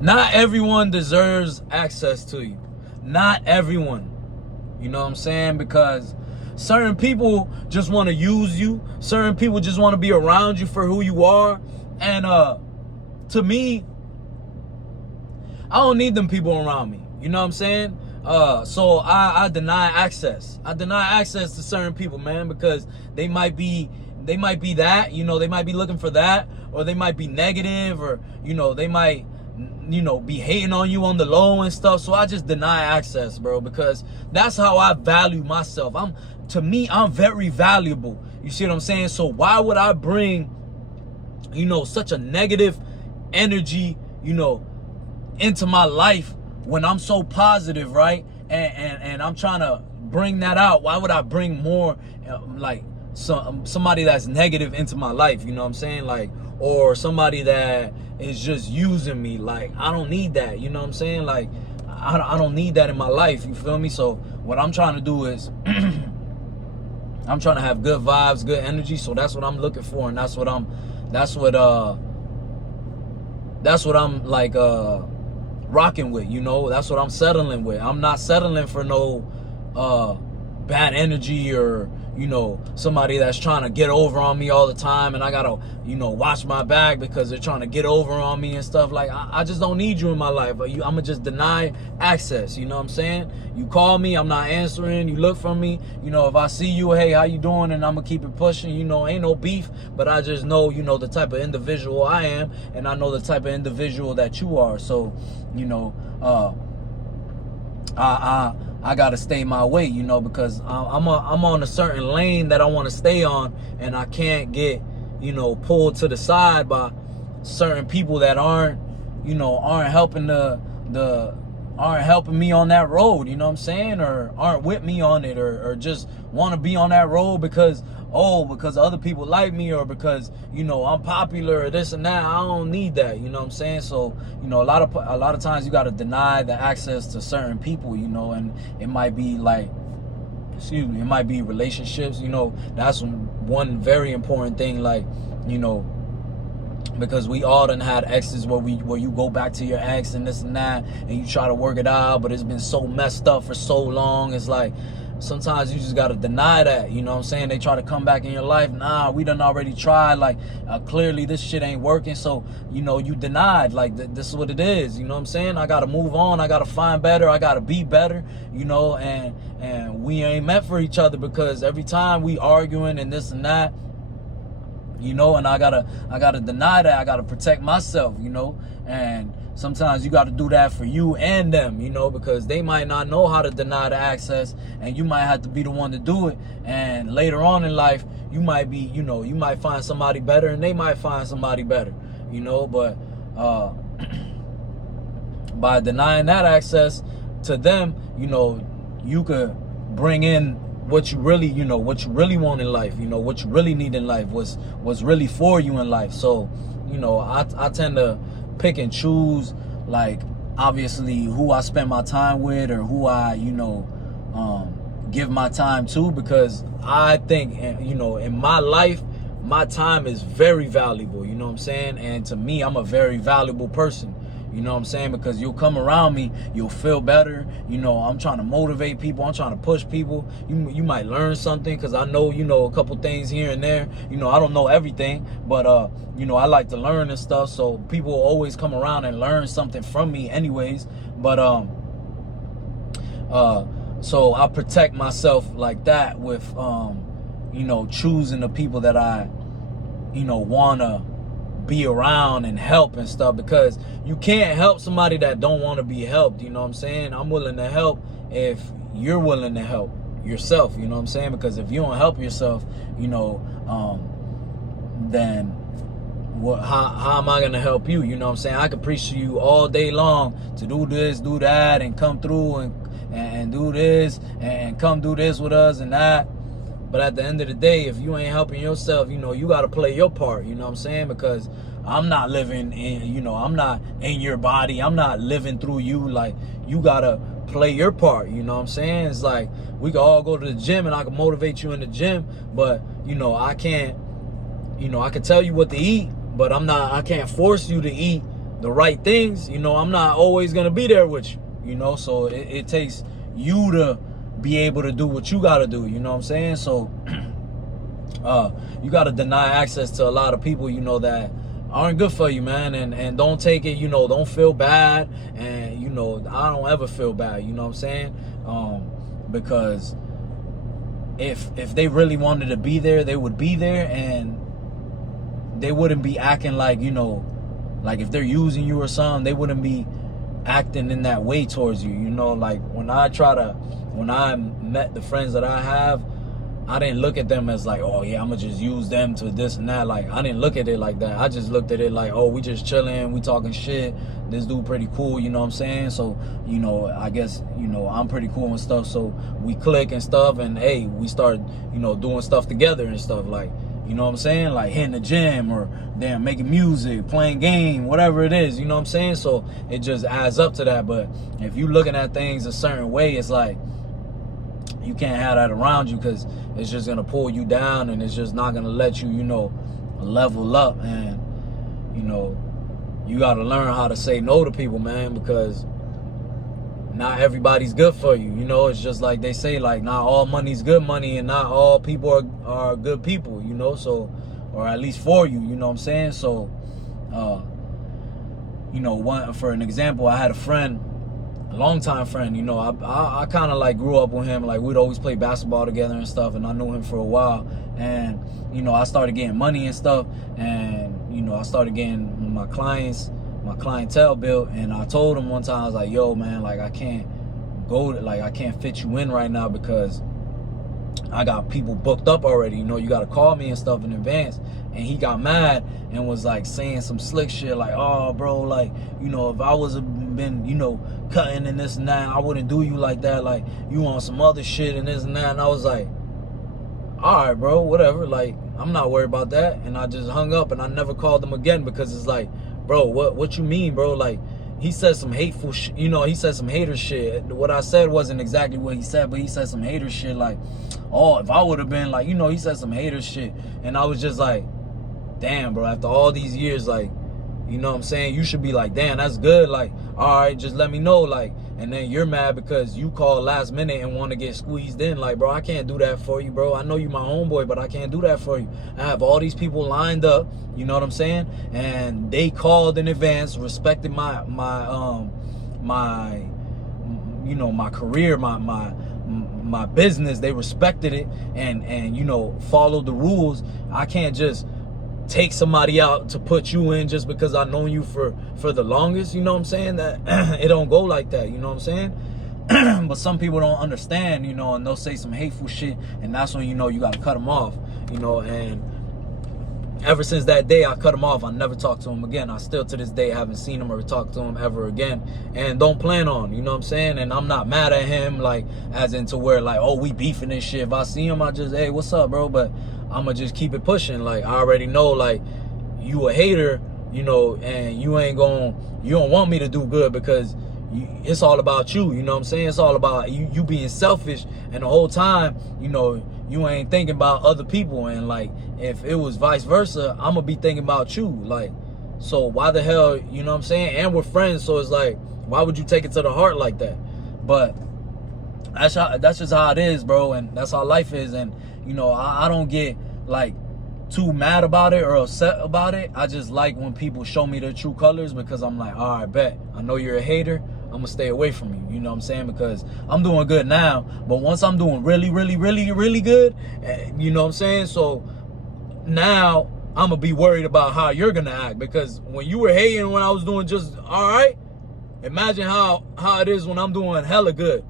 Not everyone deserves access to you. Not everyone. You know what I'm saying? Because certain people just want to use you. Certain people just want to be around you for who you are. And to me, I don't need them people around me. You know what I'm saying? So I deny access. I deny access to certain people, man, because they might be that, you know, they might be looking for that, or they might be negative, or, you know, they might, you know, be hating on you on the low and stuff. So I just deny access, bro, because that's how I value myself. To me, I'm very valuable. You see what I'm saying? So why would I bring, you know, such a negative energy, you know, into my life when I'm so positive, right? And I'm trying to bring that out. Why would I bring more like somebody that's negative into my life? You know what I'm saying? Like, or somebody that is just using me. Like, I don't need that. You know what I'm saying? Like, I don't need that in my life. You feel me? So what I'm trying to do is I'm trying to have good vibes, good energy. So that's what I'm looking for, and that's what I'm like rocking with, you know. That's what I'm settling with. I'm not settling for no bad energy, or, you know, somebody that's trying to get over on me all the time, and I gotta, you know, watch my back because they're trying to get over on me and stuff. Like, I just don't need you in my life. I'm gonna just deny access. You know what I'm saying? You call me, I'm not answering. You look for me, you know, if I see you, hey, how you doing? And I'm gonna keep it pushing. You know, ain't no beef, but I just know, you know, the type of individual I am, and I know the type of individual that you are. So, you know, I gotta stay my way, you know, because I'm on a certain lane that I want to stay on, and I can't get, you know, pulled to the side by certain people that aren't helping aren't helping me on that road, you know what I'm saying, or aren't with me on it, or just want to be on that road because other people like me, or because, you know, I'm popular, or this and that. I don't need that, you know what I'm saying? So, you know, a lot of times you got to deny the access to certain people, you know, and it might be like, it might be relationships, you know. That's one very important thing, like, you know, because we all done had exes where you go back to your ex and this and that, and you try to work it out, but it's been so messed up for so long. It's like, sometimes you just got to deny that, you know what I'm saying? They try to come back in your life. Nah, we done already tried. Like, clearly this shit ain't working. So, you know, you denied. Like, this is what it is. You know what I'm saying? I got to move on. I got to find better. I got to be better, you know, and we ain't meant for each other, because every time we arguing and this and that, you know, and I gotta deny that. I gotta protect myself, you know, and sometimes you gotta do that for you and them, you know, because they might not know how to deny the access, and you might have to be the one to do it. And later on in life, you might be, you know, you might find somebody better, and they might find somebody better, you know. But by denying that access to them, you know, you could bring in what you really, you know, what you really want in life, you know, what you really need in life, what's really for you in life. So, you know, I tend to pick and choose, like, obviously who I spend my time with, or who I, you know, give my time to, because I think, you know, in my life, my time is very valuable, you know what I'm saying? And to me, I'm a very valuable person. You know what I'm saying? Because you'll come around me, you'll feel better. You know, I'm trying to motivate people. I'm trying to push people. You might learn something, because I know, you know, a couple things here and there. You know, I don't know everything, but, you know, I like to learn and stuff. So people will always come around and learn something from me anyways. But, so I protect myself like that with, you know, choosing the people that I, you know, want to be around and help and stuff, because you can't help somebody that don't want to be helped. You know what I'm saying? I'm willing to help if you're willing to help yourself, you know what I'm saying? Because if you don't help yourself, you know, then how am I gonna help you? You know what I'm saying? I could preach to you all day long to do this, do that, and come through and do this, and come do this with us and that. But at the end of the day, if you ain't helping yourself, you know, you got to play your part, you know what I'm saying? Because I'm not living in, you know, I'm not in your body. I'm not living through you. Like, you got to play your part, you know what I'm saying? It's like, we can all go to the gym, and I can motivate you in the gym, but, you know, I can tell you what to eat, but I can't force you to eat the right things, you know, I'm not always gonna be there with you, you know. So it takes you to be able to do what you gotta do, you know what I'm saying? So you gotta deny access to a lot of people, you know, that aren't good for you, man. And don't take it, you know, don't feel bad. And, you know, I don't ever feel bad, you know what I'm saying? Because if they really wanted to be there, they would be there, and they wouldn't be acting like, you know, like if they're using you or something, they wouldn't be acting in that way towards you, you know. Like when I met the friends that I have, I didn't look at them as like, oh yeah, I'm gonna just use them to this and that. Like, I didn't look at it like that. I just looked at it like, oh, we just chilling, we talking shit. This dude pretty cool, you know what I'm saying? So, you know, I guess, you know, I'm pretty cool and stuff. So we click and stuff, and hey, we start, you know, doing stuff together and stuff, like, you know what I'm saying? Like hitting the gym, or damn, making music, playing game, whatever it is, you know what I'm saying? So it just adds up to that. But if you looking at things a certain way, it's like, you can't have that around you, because it's just gonna pull you down, and it's just not gonna let you, you know, level up. And, you know, you gotta learn how to say no to people, man, because not everybody's good for you. You know, it's just like they say, like, not all money's good money, and not all people are good people, you know. So, or at least for you, you know what I'm saying? So, you know, for an example, I had a friend, a longtime friend, you know. I kind of like grew up with him. Like, we'd always play basketball together and stuff, and I knew him for a while. And, you know, I started getting money and stuff, and, you know, I started getting my clientele built. And I told him one time, I was like, yo, man, like, I can't fit you in right now, because I got people booked up already. You know, you got to call me and stuff in advance. And he got mad and was like saying some slick shit like, oh, bro, like, you know, if I was been, you know, cutting and this and that, I wouldn't do you like that. Like, you on some other shit and this and that. And I was like, all right, bro, whatever. Like, I'm not worried about that. And I just hung up, and I never called him again, because it's like, bro, what you mean, bro? Like, he said some hateful shit, you know, he said some hater shit. What I said wasn't exactly what he said, but he said some hater shit like, oh, if I would have been like, you know, he said some hater shit. And I was just like, damn, bro, after all these years, like, you know what I'm saying? You should be like, damn, that's good. Like, all right, just let me know. Like, and then you're mad because you called last minute and want to get squeezed in. Like, bro, I can't do that for you, bro. I know you my homeboy, but I can't do that for you. I have all these people lined up, you know what I'm saying? And they called in advance, respected my you know, my career, my business. They respected it, and you know, followed the rules. I can't just take somebody out to put you in just because I known you for the longest, you know what I'm saying? That it don't go like that, you know what I'm saying? But some people don't understand, you know, and they'll say some hateful shit, and that's when, you know, you gotta cut them off, you know. And ever since that day I cut him off, I never talked to him again. I still to this day haven't seen him or talked to him ever again, and don't plan on, you know what I'm saying? And I'm not mad at him, like, as into where, like, oh, we beefing and shit. If I see him, I just, hey, what's up, bro? But I'ma just keep it pushing. Like, I already know, like, you a hater, you know, and you don't want me to do good, because it's all about you, you know what I'm saying? It's all about you being selfish, and the whole time, you know, you ain't thinking about other people. And like, if it was vice versa, I'm gonna be thinking about you. Like, so why the hell, you know what I'm saying? And we're friends, so it's like, why would you take it to the heart like that? But that's just how it is, bro, and that's how life is. And, you know, I don't get like too mad about it or upset about it. I just like when people show me their true colors, because I'm like, all right, bet, I know you're a hater, I'm gonna stay away from you, you know what I'm saying? Because I'm doing good now, but once I'm doing really, really, really, really good, you know what I'm saying? So now I'm gonna be worried about how you're gonna act, because when you were hating when I was doing just all right, imagine how it is when I'm doing hella good.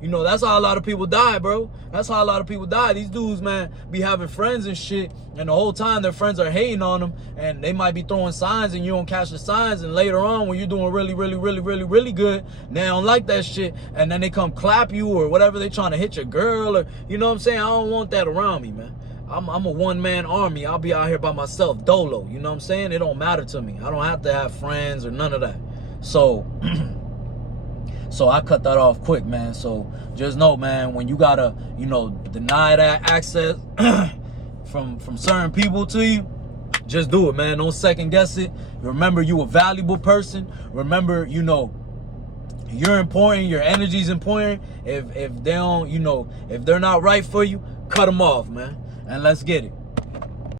You know, that's how a lot of people die, bro. That's how a lot of people die. These dudes, man, be having friends and shit, and the whole time their friends are hating on them, and they might be throwing signs and you don't catch the signs, and later on when you're doing really, really, really, really, really good, they don't like that shit, and then they come clap you or whatever. They trying to hit your girl, or, you know what I'm saying? I don't want that around me, man. I'm a one-man army. I'll be out here by myself, dolo, you know what I'm saying? It don't matter to me. I don't have to have friends or none of that. So so I cut that off quick, man. So just know, man, when you gotta, you know, deny that access from certain people to you, Just do it, man. Don't second guess it. Remember, you a valuable person. Remember, you know, you're important. Your energy's important. If they don't, you know, if they're not right for you, cut them off, man. And let's get it.